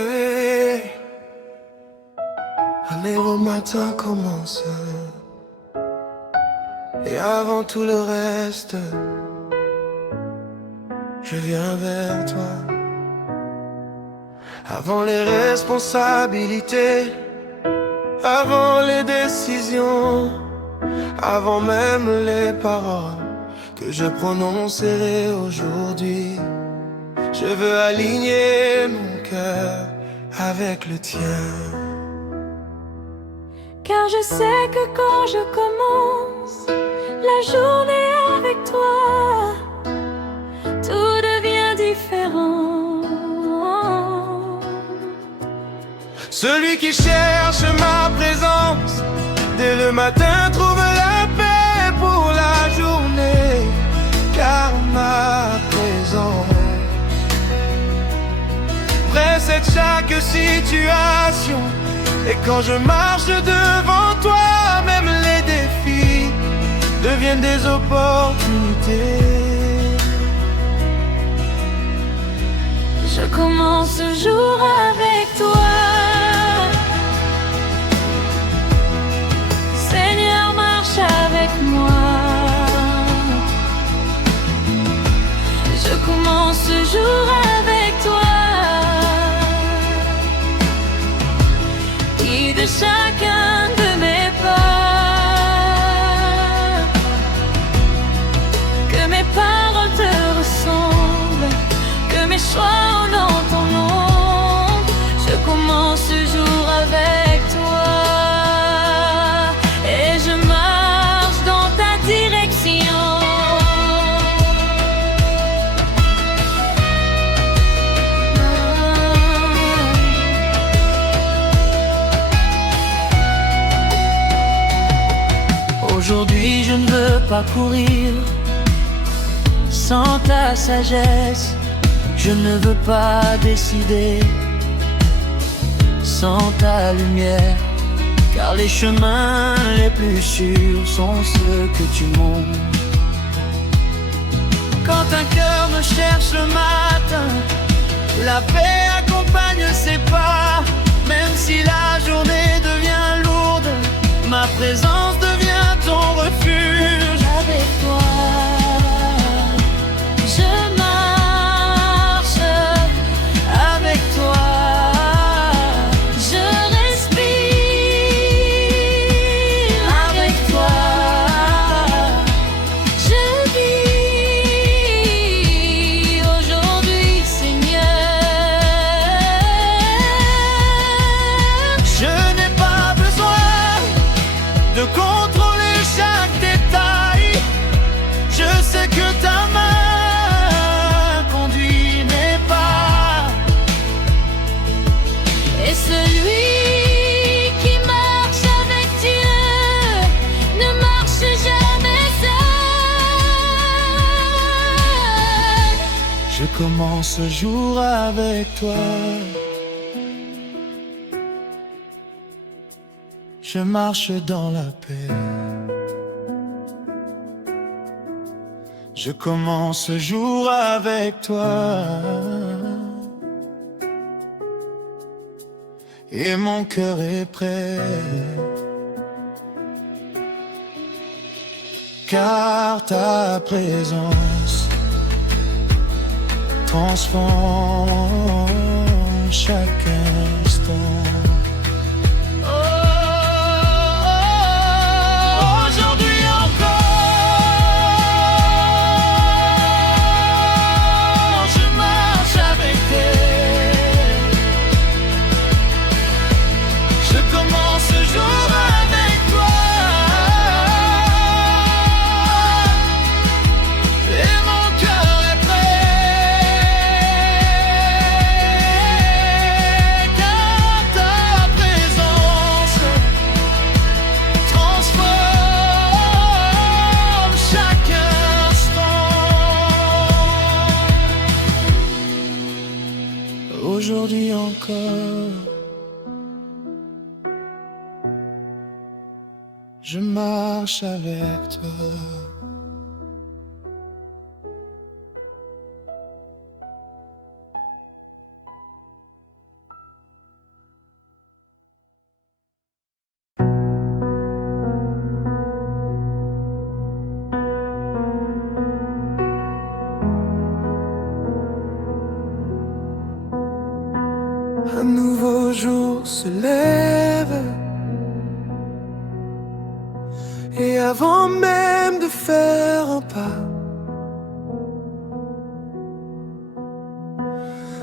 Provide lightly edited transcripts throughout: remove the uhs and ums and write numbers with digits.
Hey, un nouveau matin commence. Et avant tout le reste, je viens vers toi. Avant les responsabilités, avant les décisions, avant même les paroles que je prononcerai aujourd'hui, je veux aligner mon cœur avec le tien. Car je sais que quand je commence la journée avec toi, tout devient différent. Celui qui cherche ma présence dès le matin trouve la paix pour la journée, car ma présence précède chaque situation. Et quand je marche devant toi, même les défis deviennent des opportunités. Je commence ce jour avec toi. Seigneur, marche avec moi. Je commence ce jour avec toi. De chacun de mes pas, que mes paroles te ressemblent, que mes choix honorent ton nom. Je commence ce jour avec toi et je marche dans ta direction. Aujourd'hui je ne veux pas courir sans ta sagesse. Je ne veux pas décider sans ta lumière. Car les chemins les plus sûrs sont ceux que tu montres. Quand un cœur me cherche le matin, la paix accompagne ses pas. Même si la journée devient lourde, ma présence devient ton refuge. Avec toi, je marche. Avec toi, Je respire. avec toi, Je vis aujourd'hui, Seigneur. je n'ai pas besoin de contrôler chaque détail. Je sais que ta main conduit mes pas. Et celui qui marche avec Dieu ne marche jamais seul. Je commence ce jour avec toi. Je marche dans la paix. Je commence ce jour avec toi. Et mon cœur est prêt. Car ta présence transforme chaque instant. Aujourd'hui encore, je marche avec toi. Je commence ce jour avec toi. Et mon cœur est prêt. Car ta présence transforme chaque instant. Aujourd'hui encore, je marche avec toi. un nouveau jour se lève. Et avant même de faire un pas,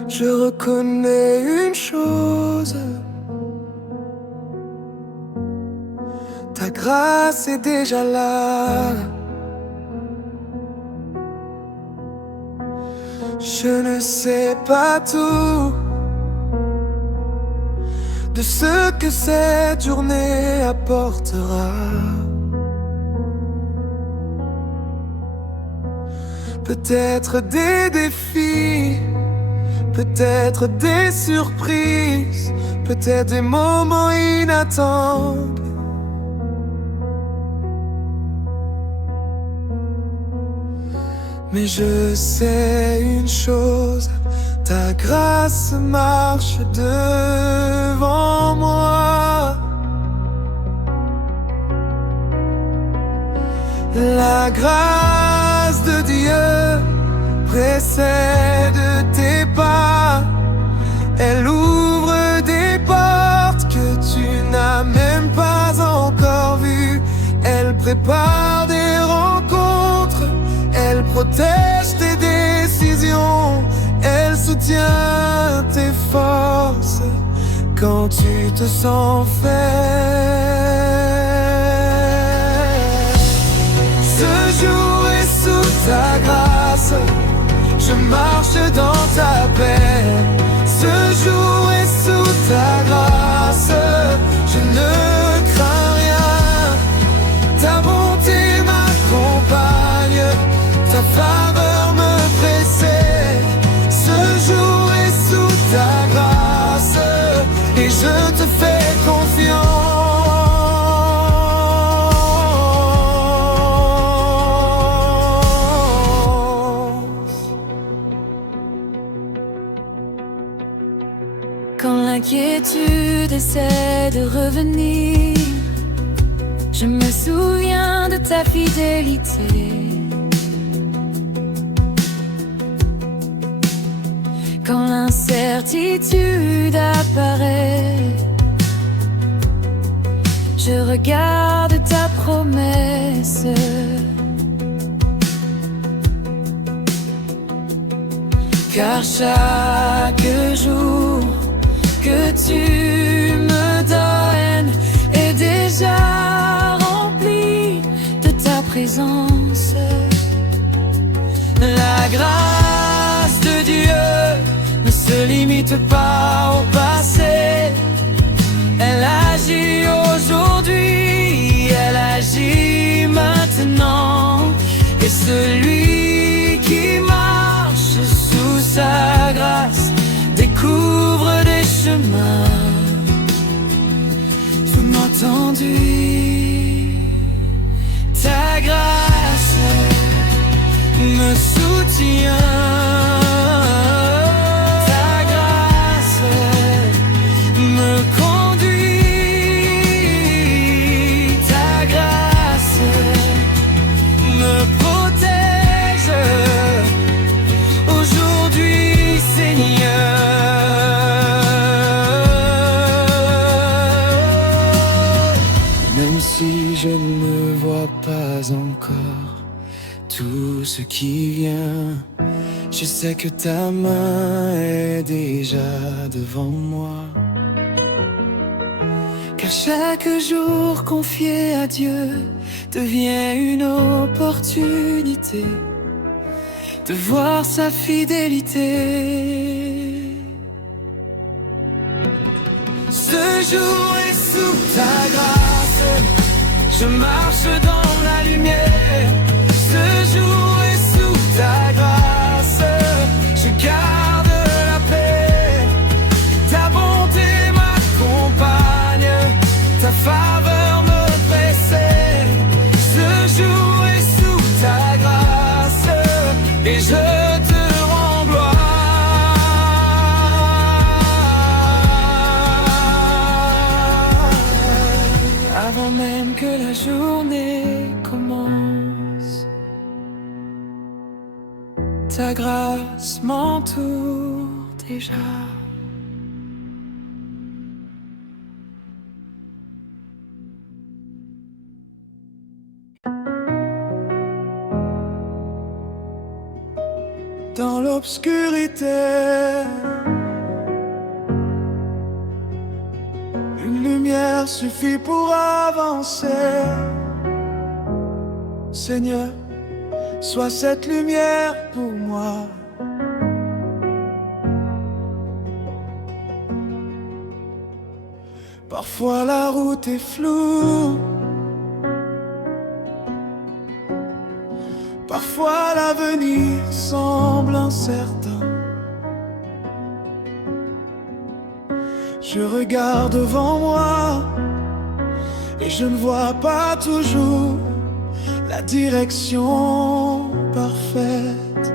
je reconnais une chose: ta grâce est déjà là. Je ne sais pas tout de ce que cette journée apportera. Peut-être des défis, peut-être des surprises, peut-être des moments inattendus. Mais je sais une chose: ta grâce marche devant moi. La grâce de Dieu précède tes pas. Elle ouvre des portes que tu n'as même pas encore vues. Elle prépare des rencontres. Elle protège tes décisions. Elle soutient tes forces quand tu te sens faible. Ce jour est sous ta grâce, je marche dans ta paix. Ce jour est sous ta grâce, je ne crains rien. Ta bonté m'accompagne, ta faveur me précède. Ce jour est sous ta grâce et je te fais confiance. Quand l'inquiétude essaie de revenir, je me souviens de ta fidélité. Quand l'incertitude apparaît, je regarde ta promesse. Car chaque jour que tu me donnes est déjà rempli de ta présence. La grâce de Dieu ne se limite pas au passé. Elle agit aujourd'hui, elle agit maintenant. Et celui qui marche sous sa grâce découvre des chemins inattendus. Ta grâce me soutient. Ta grâce me conduit. Ta grâce me protège. Aujourd'hui, Seigneur, même si je ne vois pas encore tout ce qui vient, je sais que ta main est déjà devant moi. Car chaque jour confié à Dieu devient une opportunité de voir sa fidélité. Ce jour est sous ta grâce, je marche dans la lumière. Ce jour est sous ta grâce, je garde la paix. Ta bonté m'accompagne, ta faveur me précède. Ce jour est sous ta grâce et je te rends gloire. Avant même que la journée commence, ta grâce m'entoure déjà. dans l'obscurité. Une lumière suffit pour avancer. Seigneur, sois cette lumière pour moi. Parfois la route est floue, parfois l'avenir semble incertain. Je regarde devant moi et je ne vois pas toujours la direction parfaite.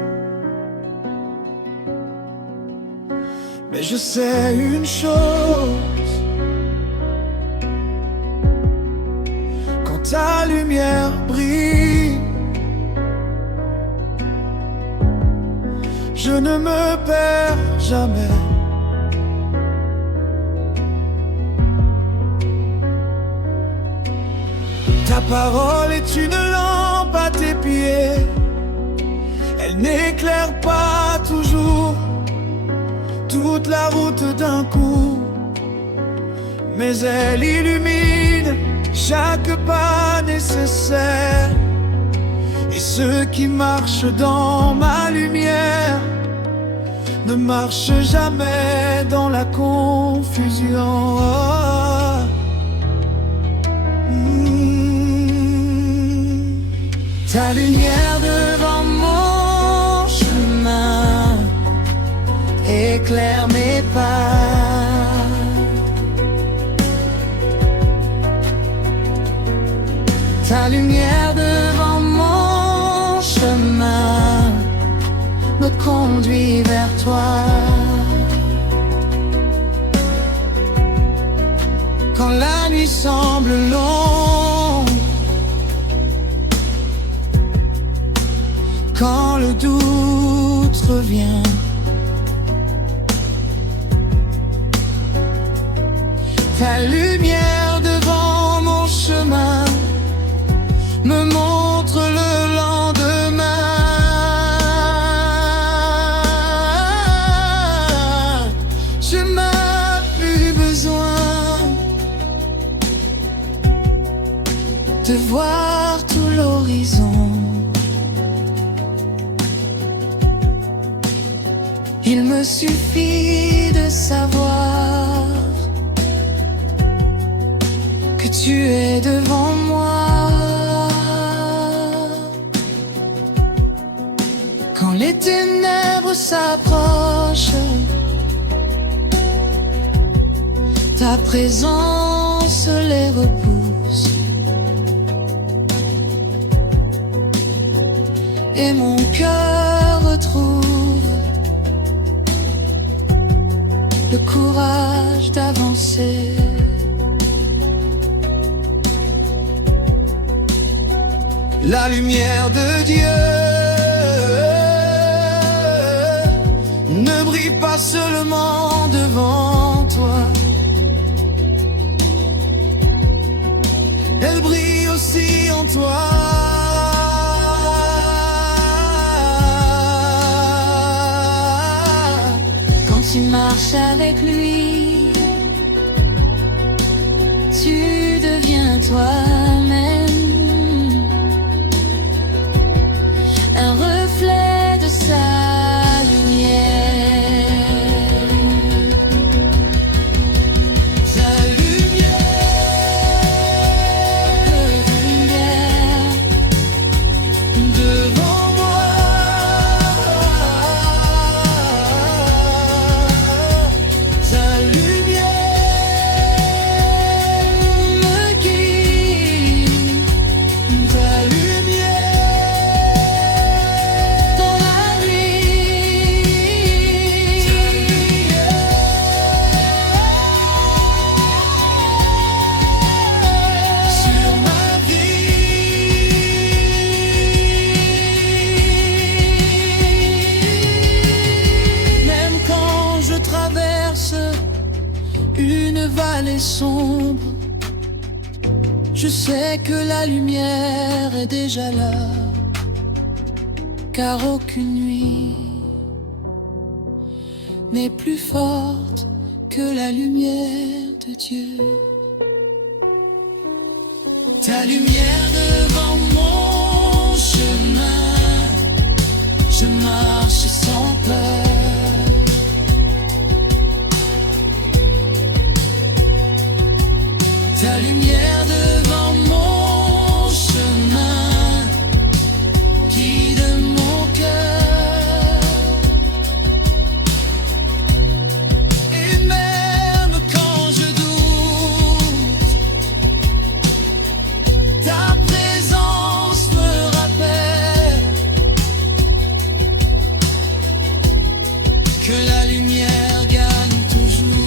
Mais je sais une chose, quand ta lumière brille, je ne me perds jamais. Ta parole est une lampe à tes pieds. Elle n'éclaire pas toujours toute la route d'un coup, mais elle illumine chaque pas nécessaire. Et ceux qui marchent dans ma lumière ne marchent jamais dans la confusion. Ta lumière devant mon chemin éclaire mes pas. Ta lumière devant mon chemin me conduit vers toi. Quand la nuit semble longue, quand le doute revient, ta lumière devant mon chemin me montre le lendemain. Je n'ai plus besoin de voir tout l'horizon. Il me suffit de savoir que tu es devant moi. Quand les ténèbres s'approchent, ta présence les repousse. Et mon cœur retrouve le courage d'avancer. La lumière de Dieu ne brille pas seulement devant toi, elle brille aussi en toi. Quand tu marches avec lui, tu deviens toi-même. Un reflet de sa lumière. Sa lumière devant moi. Sa lumière me guide. Ta lumière dans la nuit. Sur ma vie. Même quand je traverse une vallée sombre, je sais que la lumière est déjà là, car aucune nuit n'est plus forte que la lumière de Dieu. Ta lumière devant mon chemin, je marche sans peur. Ta lumière devant mon chemin guide mon cœur. Et même quand je doute, ta présence me rappelle que la lumière gagne toujours.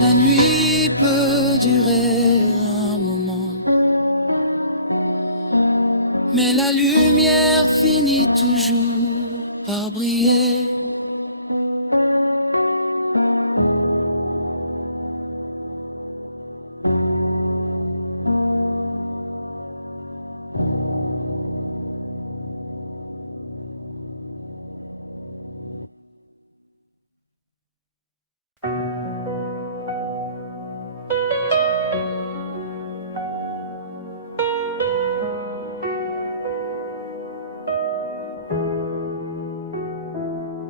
La nuit peut durer un moment, mais la lumière finit toujours par briller.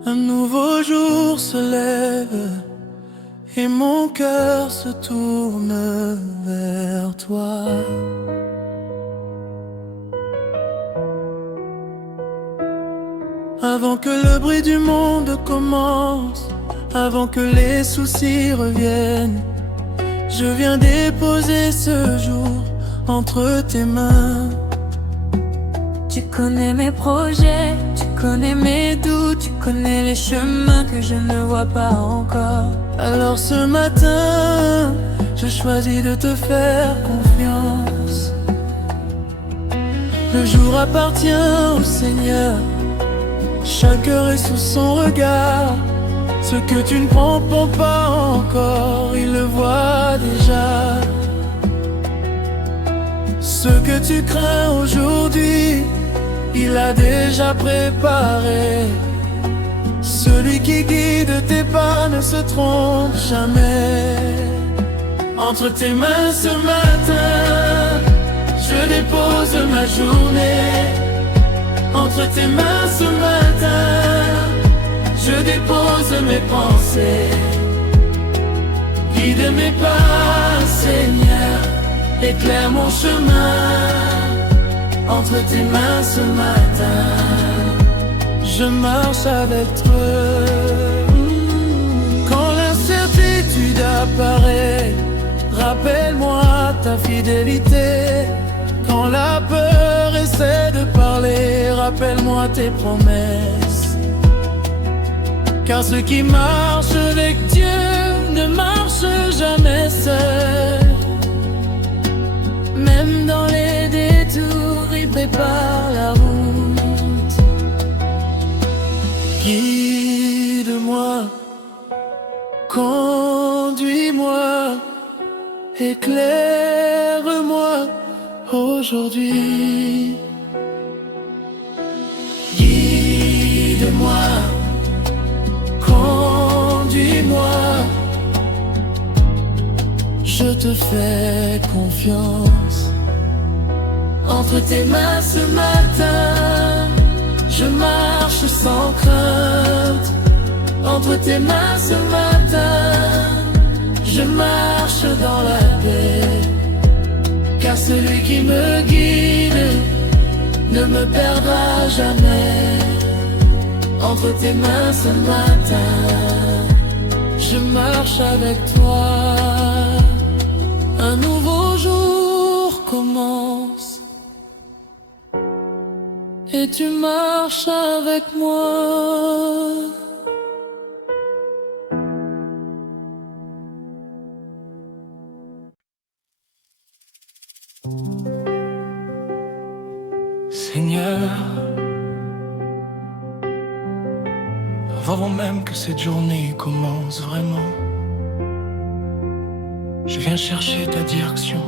Un nouveau jour se lève et mon cœur se tourne vers toi. Avant que le bruit du monde commence, avant que les soucis reviennent, je viens déposer ce jour entre tes mains. Tu connais mes projets, tu connais mes doutes, tu connais les chemins que je ne vois pas encore. Alors ce matin, je choisis de te faire confiance. Le jour appartient au Seigneur, chaque heure est sous son regard. Ce que tu ne prends pas encore, il le voit déjà. Ce que tu crains aujourd'hui, il a déjà préparé. Celui qui guide tes pas ne se trompe jamais. Entre tes mains ce matin, je dépose ma journée. Entre tes mains ce matin, je dépose mes pensées. Guide mes pas, Seigneur, éclaire mon chemin. Entre tes mains ce matin, je marche avec toi. Quand l'incertitude apparaît, rappelle-moi ta fidélité. Quand la peur essaie de parler, rappelle-moi tes promesses. Car ceux qui marchent avec Dieu ne marchent jamais seuls. Même dans les détours, il prépare la route. Guide-moi, conduis-moi, éclaire-moi aujourd'hui. Guide-moi, conduis-moi, je te fais confiance. Entre tes mains ce matin, je marche sans crainte. Entre tes mains ce matin, je marche dans la paix. Car celui qui me guide ne me perdra jamais. Entre tes mains ce matin, je marche avec toi. Un nouveau jour commence et tu marches avec moi. Seigneur, avant même que cette journée commence vraiment, je viens chercher ta direction.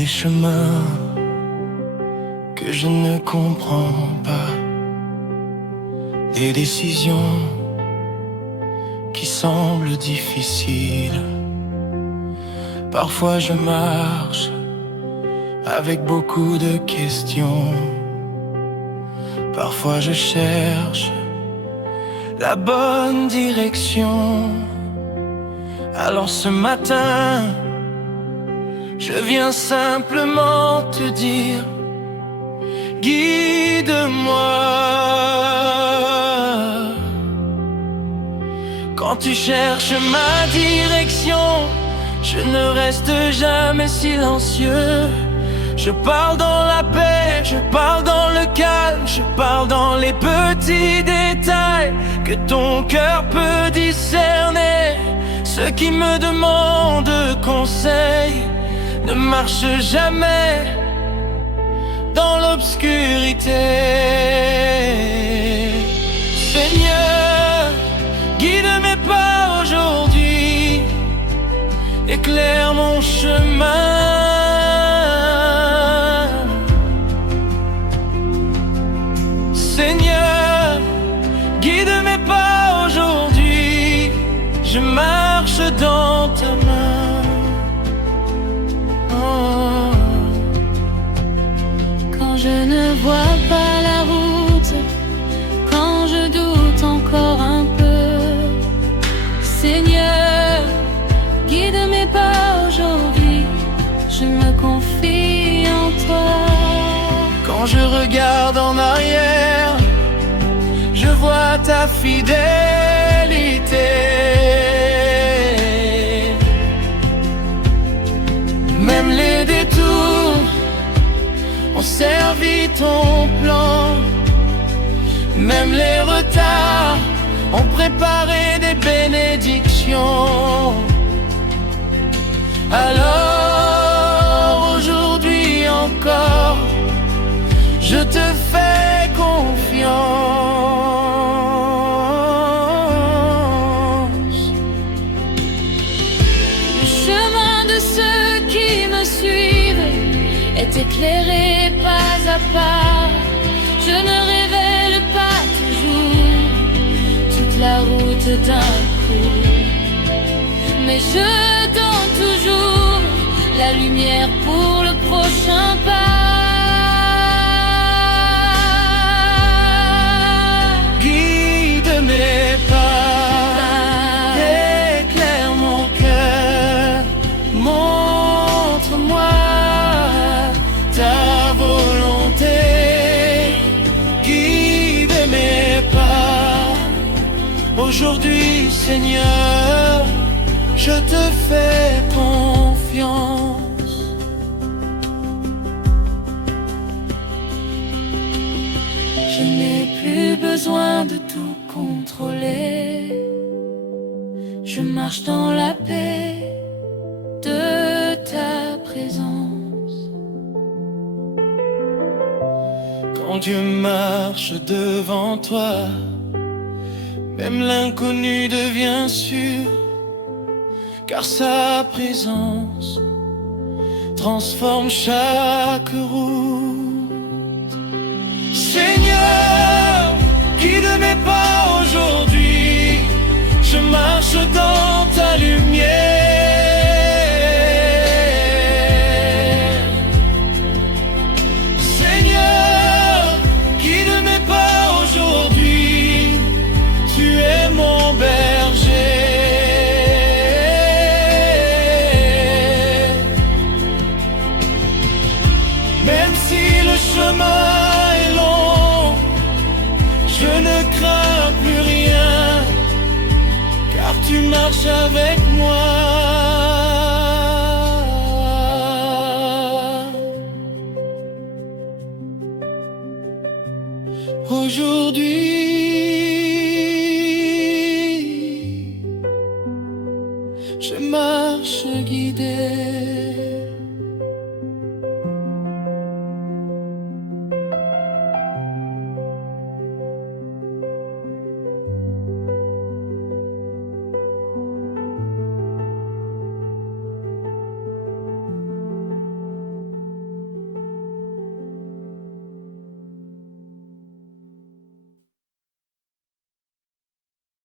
des chemins que je ne comprends pas, des décisions qui semblent difficiles. Parfois je marche avec beaucoup de questions. Parfois je cherche la bonne direction. Alors ce matin, je viens simplement te dire: guide-moi. Quand tu cherches ma direction, je ne reste jamais silencieux. Je parle dans la paix, je parle dans le calme, je parle dans les petits détails que ton cœur peut discerner. Ceux qui me demandent conseil ne marchent jamais dans l'obscurité. Seigneur, guide mes pas aujourd'hui, éclaire mon chemin. Seigneur, guide mes pas aujourd'hui, je marche dans ta main. Oh. Quand je ne vois pas la route, quand je doute encore un peu, Seigneur, guide mes pas aujourd'hui, je me confie en toi. Quand je regarde en arrière, je vois ta fidélité. Même les détours ont servi ton plan. Même les retards ont préparé des bénédictions. Alors aujourd'hui encore, je te fais confiance. Le chemin de ceux qui me suivent est éclairé pas à pas. Je ne révèle pas toujours toute la route d'un coup, mais je donne toujours la lumière pour le prochain pas. Guide mes pas, éclaire mon cœur, montre-moi ta volonté. Guide mes pas, aujourd'hui Seigneur, je te fais confiance. Je n'ai plus besoin de tout contrôler. Je marche dans la paix de ta présence. Quand Dieu marche devant toi, même l'inconnu devient sûr, car sa présence transforme chaque route. Seigneur, guide mes pas aujourd'hui, je marche dans ta lumière. Seigneur, guide mes pas aujourd'hui, tu es mon berger. Même si le chemin est long, je ne crains plus rien, car tu marches avec moi. Aujourd'hui, je marche guidé.